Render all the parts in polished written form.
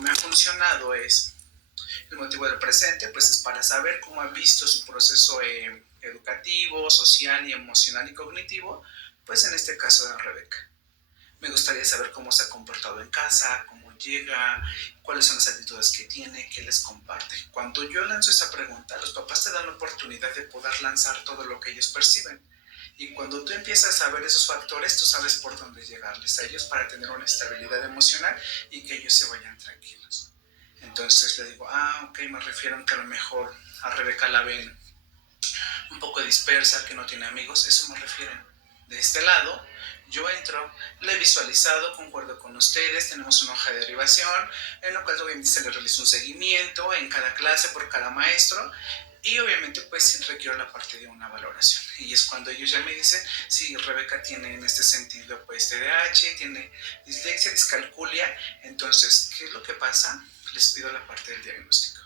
Me ha funcionado es el motivo del presente, pues es para saber cómo ha visto su proceso educativo, social y emocional y cognitivo, pues en este caso de Rebeca. Me gustaría saber cómo se ha comportado en casa, cómo llega, cuáles son las actitudes que tiene, qué les comparte. Cuando yo lanzo esa pregunta, los papás te dan la oportunidad de poder lanzar todo lo que ellos perciben. Y cuando tú empiezas a ver esos factores, tú sabes por dónde llegarles a ellos para tener una estabilidad emocional y que ellos se vayan tranquilos. Entonces le digo, ok, me refiero a que a lo mejor a Rebeca la ven un poco dispersa, que no tiene amigos, eso me refieren. De este lado, yo entro, la he visualizado, concuerdo con ustedes, tenemos una hoja de derivación, en la cual obviamente se le realiza un seguimiento en cada clase por cada maestro, y obviamente pues sí requiero la parte de una valoración. Y es cuando ellos ya me dicen, si Rebeca tiene en este sentido pues TDAH, tiene dislexia, discalculia, entonces, ¿qué es lo que pasa? Les pido la parte del diagnóstico.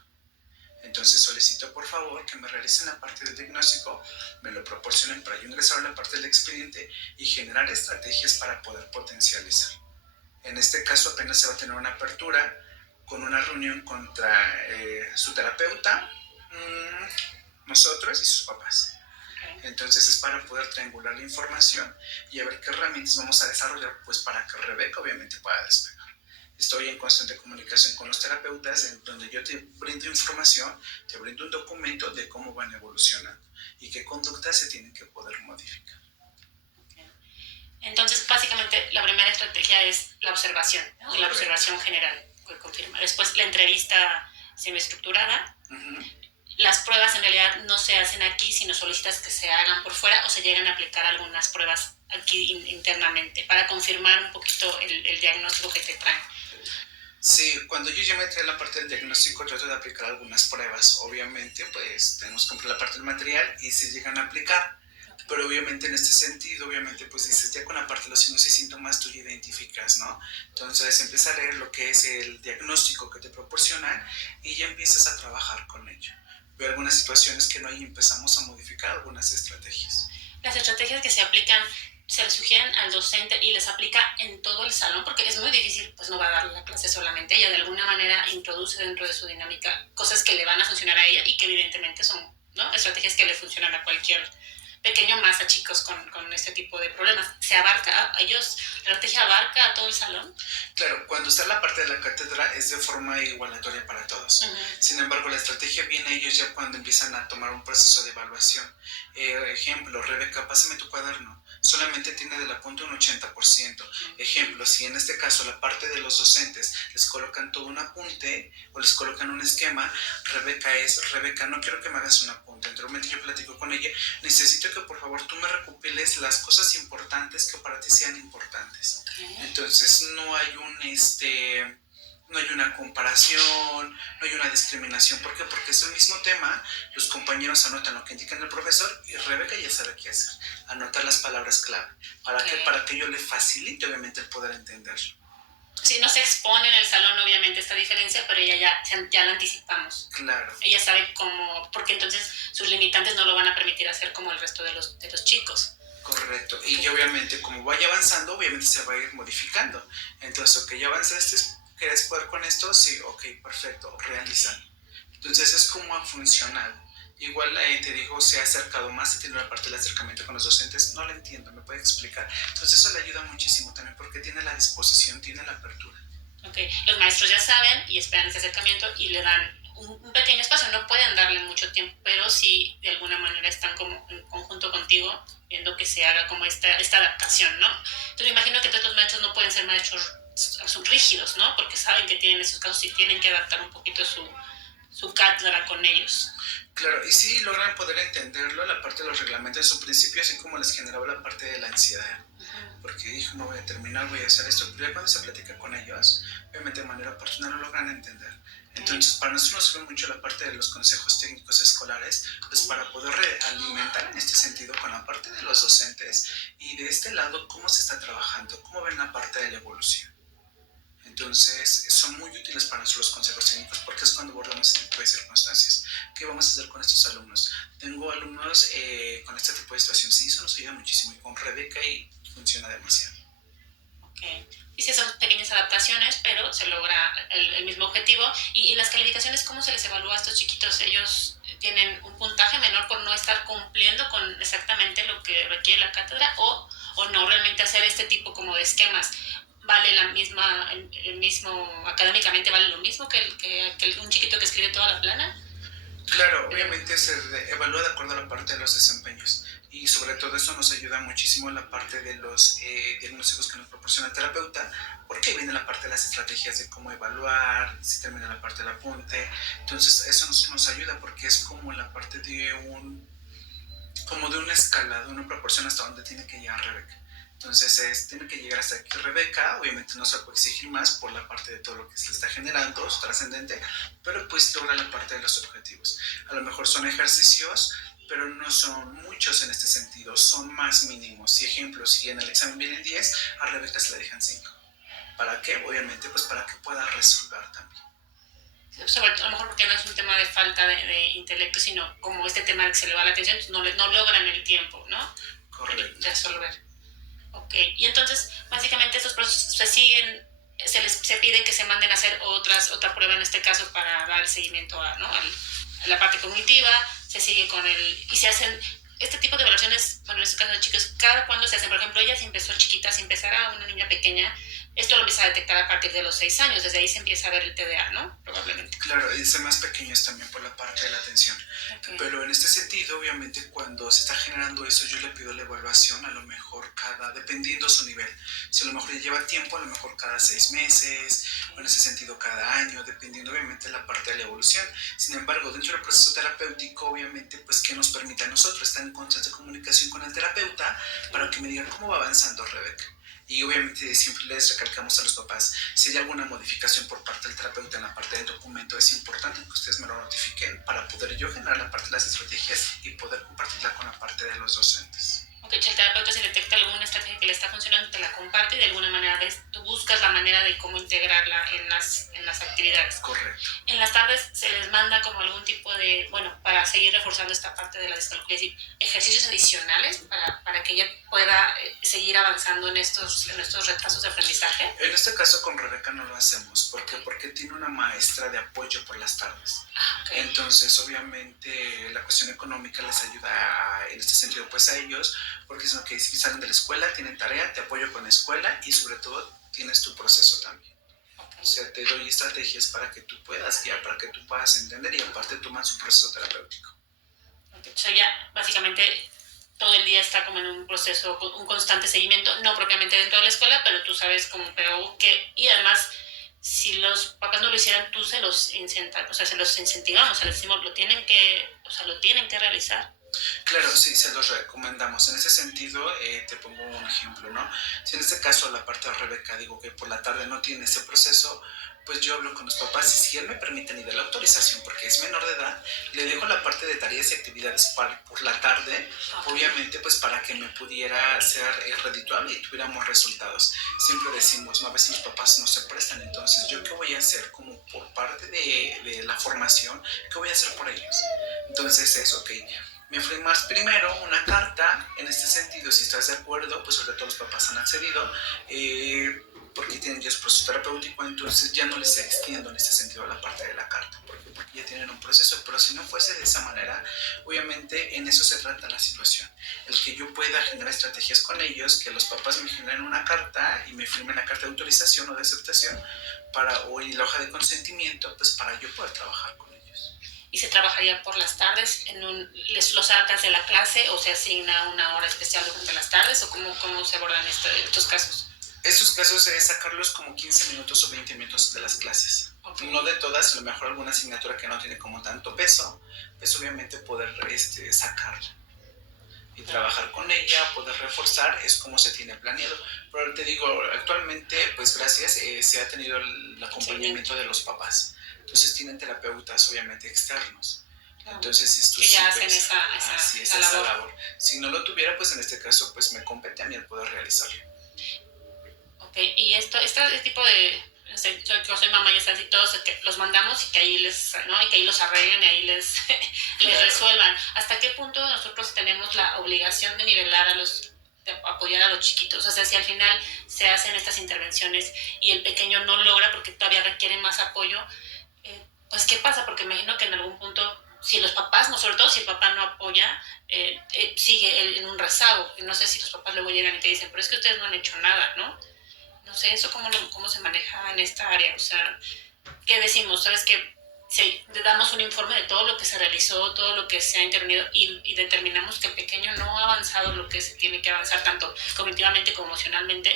Entonces solicito por favor que me realicen la parte del diagnóstico, me lo proporcionen para yo ingresar a la parte del expediente y generar estrategias para poder potencializar. En este caso apenas se va a tener una apertura con una reunión contra su terapeuta, nosotros y sus papás. Entonces es para poder triangular la información y a ver qué herramientas vamos a desarrollar pues para que Rebeca obviamente pueda despegar. Estoy en constante comunicación con los terapeutas en donde yo te brindo información, te brindo un documento de cómo van evolucionando y qué conductas se tienen que poder modificar. Entonces, básicamente, la primera estrategia es la observación, ¿no? La observación general, que confirma. Después, la entrevista semiestructurada. Las pruebas en realidad no se hacen aquí, sino solicitas que se hagan por fuera o se llegan a aplicar algunas pruebas aquí internamente para confirmar un poquito el diagnóstico que te traen. Sí, cuando yo ya me trae la parte del diagnóstico, trato de aplicar algunas pruebas. Obviamente, pues tenemos que comprar la parte del material y se llegan a aplicar. Pero obviamente en este sentido, obviamente pues dices, ya con la parte de los signos y síntomas tú ya identificas, ¿no? Entonces empieza a leer lo que es el diagnóstico que te proporcionan y ya empiezas a trabajar con ello. Veo algunas situaciones que no hay y empezamos a modificar algunas estrategias. Las estrategias que se aplican se les sugieren al docente y les aplica en todo el salón, porque es muy difícil, pues no va a dar la clase solamente ella, de alguna manera introduce dentro de su dinámica cosas que le van a funcionar a ella y que evidentemente son, ¿no?, estrategias que le funcionan a cualquier pequeño más a chicos con este tipo de problemas. ¿Se abarca a ellos? ¿La estrategia abarca a todo el salón? Claro, cuando está la parte de la cátedra es de forma igualatoria para todos. Sin embargo, la estrategia viene a ellos ya cuando empiezan a tomar un proceso de evaluación. Ejemplo, Rebeca, pásame tu cuaderno. Solamente tiene del apunte un 80%. Ejemplo, si en este caso la parte de los docentes les colocan todo un apunte o les colocan un esquema, Rebeca, no quiero que me hagas un apunte. Anteriormente yo platico con ella, necesito que por favor tú me recopiles las cosas importantes que para ti sean importantes. Entonces no hay no hay una comparación, no hay una discriminación. ¿Por qué? Porque es el mismo tema, los compañeros anotan lo que indica el profesor y Rebeca ya sabe qué hacer, anotar las palabras clave. ¿Para qué? Para que yo le facilite obviamente el poder entenderlo. Sí, no se expone en el salón obviamente esta diferencia, pero ella ya la anticipamos. Claro. Ella sabe cómo, porque entonces sus limitantes no lo van a permitir hacer como el resto de los chicos. Correcto, y obviamente como vaya avanzando, obviamente se va a ir modificando. Entonces, ok, ya avanzaste, ¿quieres poder con esto? Sí, ok, perfecto, realiza. Entonces es como ha funcionado. Igual te digo, se ha acercado más, se tiene la parte del acercamiento con los docentes, no lo entiendo, ¿me puede explicar? Entonces eso le ayuda muchísimo también porque tiene la disposición, tiene la apertura. Ok, los maestros ya saben y esperan ese acercamiento y le dan un pequeño espacio, no pueden darle mucho tiempo, pero sí de alguna manera están como en conjunto contigo viendo que se haga como esta adaptación, ¿no? Entonces me imagino que todos los maestros no pueden ser maestros son rígidos, ¿no? Porque saben que tienen esos casos y tienen que adaptar un poquito su cátedra con ellos. Claro, y sí logran poder entenderlo, la parte de los reglamentos en su principio, así como les generaba la parte de la ansiedad. Porque dijo, no voy a terminar, voy a hacer esto, pero ya cuando se platica con ellos, obviamente de manera personal lo logran entender. Entonces, para nosotros nos sirve mucho la parte de los consejos técnicos escolares, pues para poder alimentar en este sentido con la parte de los docentes y de este lado, cómo se está trabajando, cómo ven la parte de la evolución. Entonces, son muy útiles para nosotros los consejos técnicos porque es cuando abordamos este tipo de circunstancias. ¿Qué vamos a hacer con estos alumnos? Tengo alumnos con este tipo de situación. Sí, eso nos ayuda muchísimo y con Rebeca y funciona demasiado. Ok. Y sí, son pequeñas adaptaciones, pero se logra el mismo objetivo. Y las calificaciones, ¿cómo se les evalúa a estos chiquitos? ¿Ellos tienen un puntaje menor por no estar cumpliendo con exactamente lo que requiere la cátedra o no realmente hacer este tipo como de esquemas? ¿Vale la misma, el mismo, académicamente vale lo mismo que un chiquito que escribe toda la plana? Claro, obviamente se evalúa de acuerdo a la parte de los desempeños y sobre todo eso nos ayuda muchísimo en la parte de los diagnósticos que nos proporciona el terapeuta, porque viene la parte de las estrategias de cómo evaluar, si termina la parte del apunte. Entonces eso nos ayuda porque es como la parte de como de una escala, de una proporción hasta donde tiene que llegar Rebeca. Entonces tiene que llegar hasta aquí Rebeca, obviamente no se puede exigir más por la parte de todo lo que se le está generando, su trascendente, pero pues logra la parte de los objetivos. A lo mejor son ejercicios, pero no son muchos en este sentido, son más mínimos. Y ejemplo, si en el examen vienen 10, a Rebeca se le dejan 5. ¿Para qué? Obviamente pues para que pueda resolver también. Sobre todo, a lo mejor porque no es un tema de falta de intelecto, sino como este tema de que se le va la atención, no logran el tiempo, ¿no? Correcto. De resolver. Ok, y entonces básicamente estos procesos se siguen, se pide que se manden a hacer otra prueba en este caso para dar el seguimiento a, ¿no? A la parte cognitiva, se sigue con y se hacen este tipo de evaluaciones, bueno, en este caso de chicos, ¿cada cuándo se hacen? Por ejemplo, ella si empezó chiquita, si empezara una niña pequeña, esto lo empieza a detectar a partir de los 6 años, desde ahí se empieza a ver el TDA, ¿no? Probablemente. Claro, y ser más pequeños también por la parte de la atención. Okay. Pero en este sentido, obviamente, cuando se está generando eso, yo le pido la evaluación a lo mejor dependiendo su nivel. Si a lo mejor le lleva tiempo, a lo mejor cada 6 meses, o en ese sentido cada año, dependiendo obviamente de la parte de la evolución. Sin embargo, dentro del proceso terapéutico, obviamente, pues que nos permite a nosotros estar en constante comunicación con el terapeuta para que me digan cómo va avanzando Rebeca. Y obviamente siempre les recalcamos a los papás, si hay alguna modificación por parte del terapeuta en la parte del documento, es importante que ustedes me lo notifiquen para poder yo generar la parte de las estrategias y poder compartirla con la parte de los docentes. Ok, si el terapeuta si detecta alguna estrategia que le está funcionando, te la comparte y de alguna manera tú buscas la manera de cómo integrarla en las actividades. Correcto. En las tardes se les manda como algún tipo de, bueno, para seguir reforzando esta parte de la descalculía, es decir, ejercicios adicionales para que ella pueda seguir avanzando en estos retrasos de aprendizaje. En este caso con Rebeca no lo hacemos, ¿por qué? Porque tiene una maestra de apoyo por las tardes. Okay. Entonces obviamente la cuestión económica les ayuda en este sentido pues a ellos, porque es lo que si salen de la escuela, tienen tarea, te apoyo con la escuela y sobre todo tienes tu proceso también. Okay. O sea, te doy estrategias para que tú puedas guiar, para que tú puedas entender y aparte tomas un proceso terapéutico. Okay. O sea, ya básicamente todo el día está como en un proceso, un constante seguimiento, no propiamente dentro de la escuela, pero tú sabes cómo, pero que, y además, si los papás no lo hicieran, tú se los incentivamos, o sea, les decimos, lo tienen que realizar. Claro, sí, se los recomendamos. En ese sentido, te pongo un ejemplo, ¿no? Si en este caso la parte de Rebeca digo que por la tarde no tiene ese proceso, pues yo hablo con los papás y si él me permite ni da la autorización porque es menor de edad, le dejo la parte de tareas y actividades por la tarde, okay. Obviamente pues para que me pudiera ser redituable y tuviéramos resultados. Siempre decimos, no, a veces los papás no se prestan, entonces yo qué voy a hacer como por parte de la formación, qué voy a hacer por ellos. Entonces es ok. Me firmas primero una carta, en este sentido, si estás de acuerdo, pues sobre todo los papás han accedido, porque tienen ya su proceso terapéutico, entonces ya no les extiendo en este sentido la parte de la carta, porque ya tienen un proceso, pero si no fuese de esa manera, obviamente en eso se trata la situación, el que yo pueda generar estrategias con ellos, que los papás me generen una carta y me firmen la carta de autorización o de aceptación, o la hoja de consentimiento, pues para yo poder trabajar con ellos. ¿Y se trabajaría por las tardes? ¿Los sacas de la clase o se asigna una hora especial durante las tardes? ¿O cómo se abordan estos casos? Estos casos es sacarlos como 15 minutos o 20 minutos de las clases. Okay. No de todas, a lo mejor alguna asignatura que no tiene como tanto peso, pues obviamente poder sacarla y trabajar con ella, poder reforzar, es como se tiene planeado. Pero te digo, actualmente, pues gracias, se ha tenido el acompañamiento de los papás. Entonces tienen terapeutas obviamente externos. Entonces estos que ya hacen esa labor. Si no lo tuviera, pues en este caso pues me compete a mí el poder realizarlo. Ok, y este tipo de, no sé, yo soy mamá y así, todos que los mandamos y que ahí ¿no? Y que ahí los arreglen y ahí les resuelvan. ¿Hasta qué punto nosotros tenemos la obligación de nivelar a los de apoyar a los chiquitos. O sea, si al final se hacen estas intervenciones y el pequeño no logra porque todavía requiere más apoyo, pues ¿qué pasa? Porque imagino que en algún punto, si los papás, no, sobre todo si el papá no apoya, sigue él en un rezago. Y no sé si los papás luego llegan y te dicen, pero es que ustedes no han hecho nada, ¿no? No sé, eso cómo se maneja en esta área. O sea, ¿qué decimos? ¿Sabes qué? Si damos un informe de todo lo que se realizó, todo lo que se ha intervenido y determinamos que el pequeño no ha avanzado lo que se tiene que avanzar, tanto cognitivamente como emocionalmente,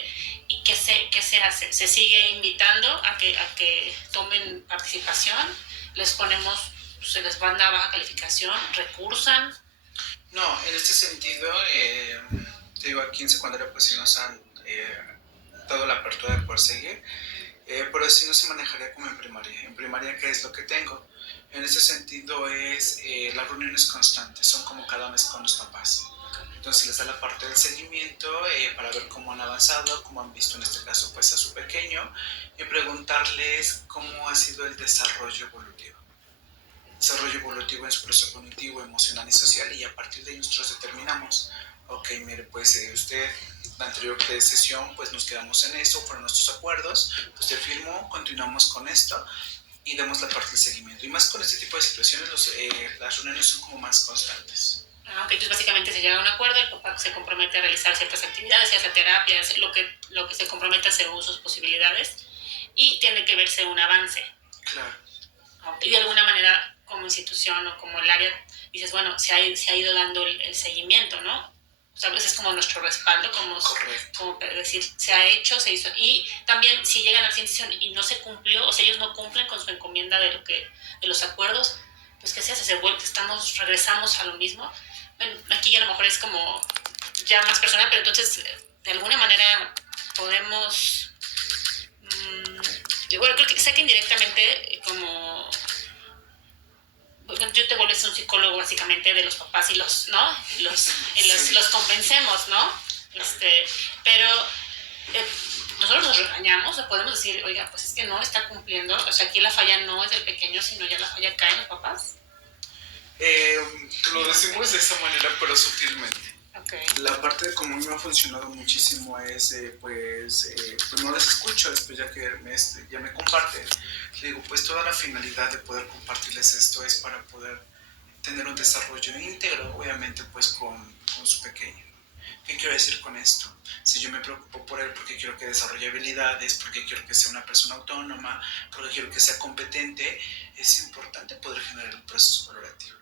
y qué se hace. Se sigue invitando a que tomen participación, les ponemos, se les manda baja calificación, recursan. No, en este sentido, te digo, aquí en secundaria pues sí nos han dado la apertura de poder seguir. Pero así no se manejaría como en primaria. En primaria, ¿qué es lo que tengo? En ese sentido es las reuniones constantes, son como cada mes con los papás. Entonces les da la parte del seguimiento para ver cómo han avanzado, cómo han visto en este caso pues a su pequeño y preguntarles cómo ha sido el desarrollo evolutivo. Desarrollo evolutivo en su proceso cognitivo, emocional y social, y a partir de ahí nosotros determinamos, ok, mire, pues usted, la anterior sesión, pues nos quedamos en esto, fueron nuestros acuerdos, usted firmó, continuamos con esto y damos la parte del seguimiento. Y más con este tipo de situaciones, las reuniones son como más constantes. Ah, ok, entonces básicamente se llega a un acuerdo, el papá se compromete a realizar ciertas actividades, ya sea terapias, lo que se comprometa según sus posibilidades, y tiene que verse un avance. Claro. Y de alguna manera, como institución o como el área, dices, bueno, se ha ido dando el seguimiento, ¿no? O sea, pues es como nuestro respaldo, como decir, se ha hecho, se hizo. Y también si llegan a la siguiente sesión y no se cumplió, o sea, ellos no cumplen con su encomienda de los acuerdos, pues ¿qué se hace? Regresamos a lo mismo. Bueno, aquí ya a lo mejor es como ya más personal, pero entonces de alguna manera podemos bueno, creo que sé que indirectamente como yo te vuelves un psicólogo básicamente de los papás y los, ¿no? Los convencemos, ¿no? Pero nosotros los regañamos, o podemos decir, oiga, pues es que no está cumpliendo, o sea, aquí la falla no es del pequeño, sino ya la falla cae en los papás. Lo decimos de esa manera, pero sutilmente. Okay. La parte de cómo me ha funcionado muchísimo es, pues no las escucho, después ya me comparten. Le digo, pues toda la finalidad de poder compartirles esto es para poder tener un desarrollo íntegro, obviamente, pues con su pequeño. ¿Qué quiero decir con esto? Si yo me preocupo por él porque quiero que desarrolle habilidades, porque quiero que sea una persona autónoma, porque quiero que sea competente, es importante poder generar un proceso valorativo.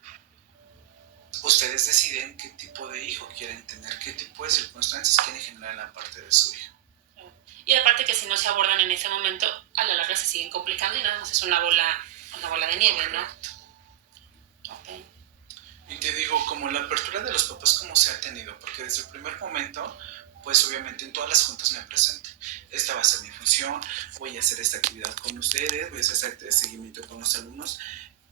Ustedes deciden qué tipo de hijo quieren tener, qué tipo de circunstancias quieren generar en la parte de su hijo. Y aparte que si no se abordan en ese momento, a la larga se siguen complicando y nada más es una bola de nieve, correcto, ¿no? Okay. Y te digo, como la apertura de los papás como se ha tenido, porque desde el primer momento, pues obviamente en todas las juntas me presento. Esta va a ser mi función, voy a hacer esta actividad con ustedes, voy a hacer este seguimiento con los alumnos.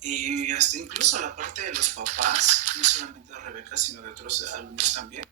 Y hasta incluso la parte de los papás, no solamente de Rebeca, sino de otros alumnos también,